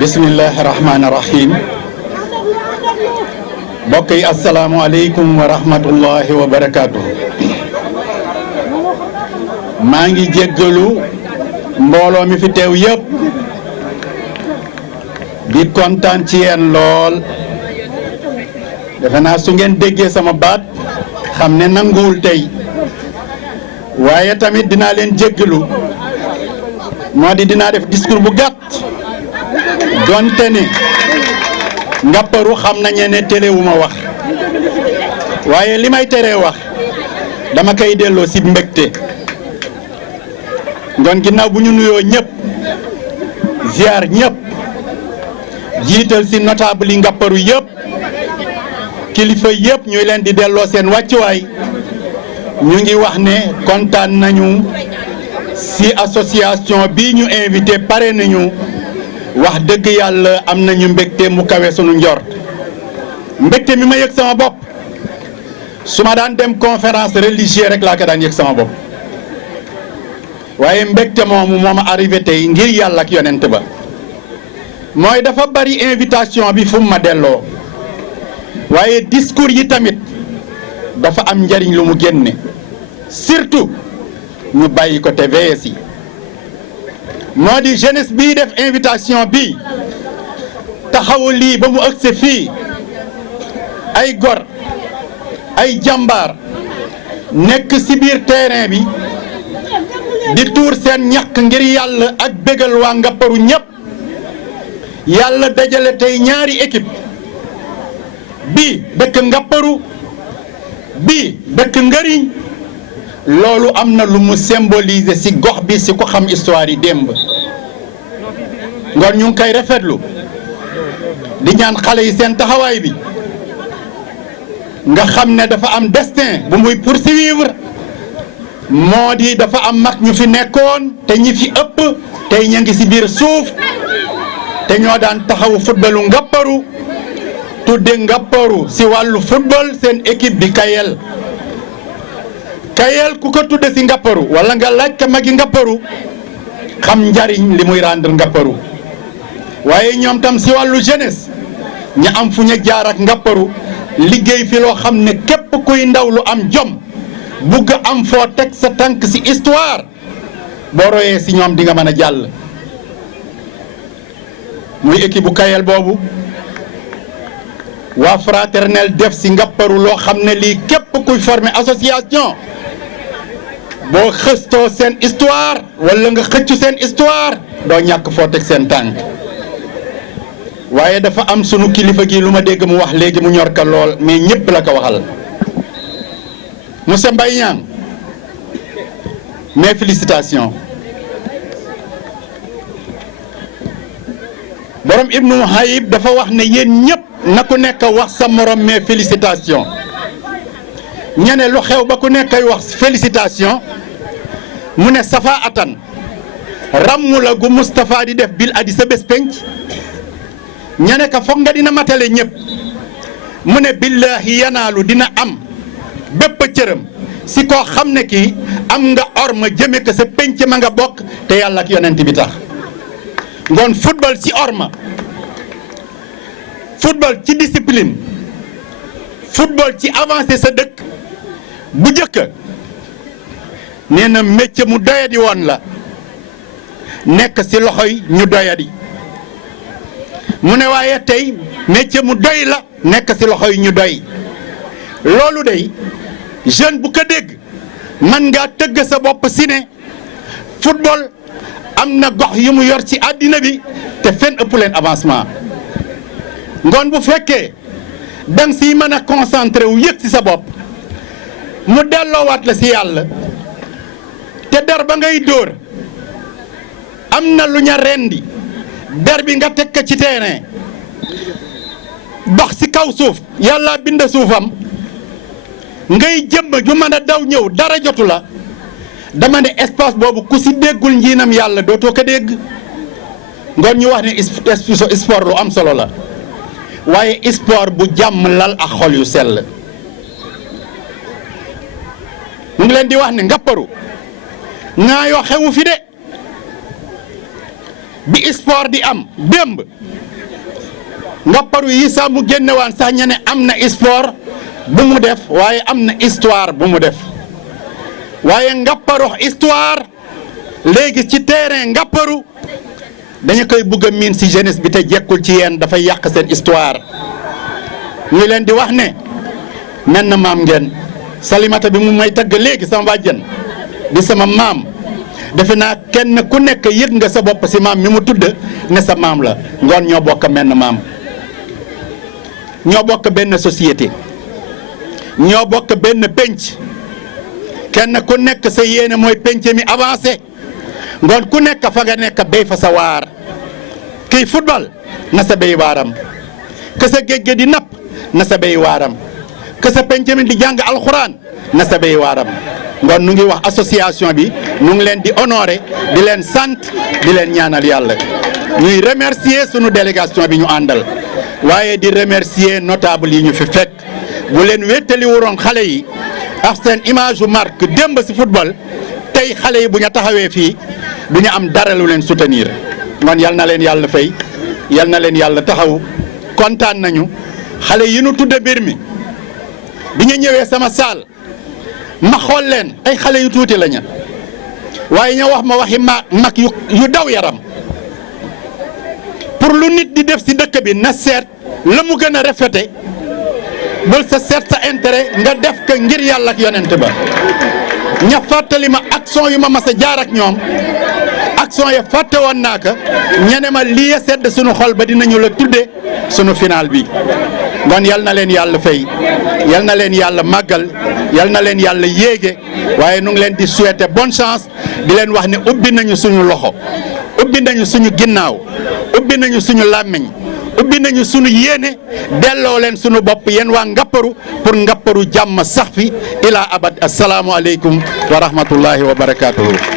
bismillahi rahmaani rahim mbokk yi asalaamualeykum wa rahmatullahi wa barakaatu. maa ngi jéggalu mbooloo mi fi teew yëpp di kontaan ci yéen lool defe naa su ngeen déggee sama baat xam ne nanguwul tey waaye tamit dinaa leen jéggalu moo di dinaa def discours bu gàtt donte ne ngàpparu xam nañu ne terewuma wax waaye li may teree wax dama koy delloo si mbégte ngoon ginnaaw bu ñu nuyoo ñëpp ziar ñëpp jiital si notable yi ngàpparu yëpp kilifa yëpp ñuy leen di delloo seen wàccuwaay ñu ngi wax ne kontaan nañu si association bi ñu invité pare nañu wax dëgg yàlla am nañu mbégte mu kawe sunu njort mbégte mi ma yëg sama bopp su ma daan dem conférence religieuse rek laa ko daan yëg sama bopp waaye mbégte moomu moo ma arrivé tey ngir yàlla ak yonent ba mooy dafa bari invitation bi fu mu ma delloo waaye discours yi tamit dafa am njariñ lu mu génne surtout ñu bàyyi ko te veillé si moo di jeunesse bii def invitation bi taxawu lii ba mu ëgse fii ay gor ay jàmbaar nekk ci biir terrain bi di tuur seen ñàkk ngir yàlla ak bégal waa ngàpparu ñépp yàlla dajale tey ñaari équipe bii dëkk ngàpparu bii dëkk ngëriñ loolu am na lu mu symboliser ci gox bi ci ko xam histoire yi démb ngoon ñu ngi koy rafetlu di ñaan xale yi seen taxawaay bi nga xam ne dafa am destin bu muy poursuivre moo di dafa am mag ñu fi nekkoon te ñi fi ëpp tey ña ngi ci biir suuf te ñoo daan taxawu footballu ngàpparu tudde ngàpparu ci wàllu football seen équipe bi Kayel ku ko tudde ci ngàpparu wala nga laaj ka magi ngàpparu xam njariñ li muy rendre ngàpparu waaye ñoom tam ci wàllu jeunesse ña am fu ñu jaar ak ngàpparu liggéey fi loo xam ne képp kuy ndaw lu am jom bugg am foo teg sa tànk ci histoire boo royee ci ñoom di nga mën a jàll muy équipe bu Kayel boobu waa fraternel def ci ngàpparu loo xam ne lii képp kuy former association boo xëstoo seen histoire walla nga xëccu seen histoire doo ñàkk foo teg seen tànk waaye dafa am sunu kilifa gi lu ma dégg mu wax léegi mu ñor ka lool mais ñépp la ko waxal monsieur Mbaye Niang mes félicitations borom Ibnu Hayib dafa wax ne yéen ñépp na ku nekk wax sa morom mes félicitations ñene lu xew ba ku nekkay wax félicitation mu ne safa atan ràmmu la gu Moustapha di def bil adi sa bés penc ñene ka foog nga dina matale ñëpp mu ne billahi yanaalu dina am bépp cëram si koo xam ne kii am nga orma jëme ko sa penc ma nga bokk te yàlla ak yonent bi tax ngoon football ci orma football ci discipline football ci avancé sa dëkk bu njëkk nee na métier mu doyadi woon la nekk ci loxoy ñu doyadi mu ne waaye tey métier mu doy la nekk ci loxoy ñu doy loolu day jeune bu ko dégg man ngaa tëgg sa bopp ci ne football am na gox yu mu yor ci àddina bi te fenn ëpp leen avancement ngoon bu fekkee dang si mën a concentré wu yëg ci sa bopp mu delloowaat la ci yàlla te der ba ngay dóor am na lu ña rendi der bi nga teg ko ci terrain dox ci kaw suuf yàlla bind suufam ngay jëmm ju mën a daw ñëw dara jotu la dama ne espace boobu ku ci déggul njiinam yàlla dootoo ko dégg ngoon ñu wax ne sport lu am solo la waaye sport bu jàmm lal ak xol yu sell mu ngi leen di wax ne ngàpparu ŋaayoo xewu fi de bi sport di am démb Ngapparu yi sax mu génnewaan sax ña ne am na sport bu mu def waaye am na histoire bu mu def waaye Ngapparu histoire léegi ci terrain Ngapparu dañu koy bugg a miin si jeunesse bi te jekkul ci yéen dafay yàq seen histoire ñu leen di wax ne mel na maam ngeen Salimata bi mu may tagg léegi sama bàjjen di sama maam defe naa kenn ku nekk yëg nga sa bopp si maam mi mu tudd ne sa maam la ngoon ñoo bokk menn maam ñoo bokk benn société ñoo bokk benn penc kenn ku nekk sa yéene mooy penc mi avancé ngoon ku nekk fa nga nekk béy fa sa waar kiy football na sa béy waaram ke sa géej di napp na sa béy waaram ke sa penc mi di jàng alxuraan na sa béy waaram ngoon nu ngi wax association bi nu ngi leen di honoré di leen sant di leen ñaanal yàlla ñuy remercier sunu délégation bi ñu àndal waaye di remercier notable yi ñu fi fekk bu leen wéttali wuroon xale yi ak seen image u marque démb si football tey xale yi bu ñu taxawee fii du ñu am dara lu leen soutenir man yal na leen yàlla fay yal na leen yàlla taxaw kontaan nañu xale yi nu tudde mbir mi bi ñu ñëwee sama saal ma xool leen ay xale yu tuuti lañu waaye ñoo wax ma waxi mag yu daw yaram pour lu nit di def si dëkk bi na seet la mu gën a rafete bul sa seet sa intérêt nga def ko ngir yàlla ak yonent ba ña fàttali ma action yu ma mas a jaar ak ñoom action ya fàtte woon naa ko ñene ma lii a sedd sunu xol ba dinañu la tudde sunu final bi kon yal na leen yàlla fay yal na leen yàlla màggal yal na leen yàlla yéege waaye nu ngi leen di souhaiter bonne chance di leen wax ne ubbi nañu suñu loxo ubbi nañu suñu ginnaaw ubbi nañu suñu làmmiñ ubbi nañu sunu yéene delloo leen sunu bopp yéen waa Ngapparu pour Ngapparu jàmm sax fi ila abad asalaamu aleykum wa rahmatullahi wa barakaatuhu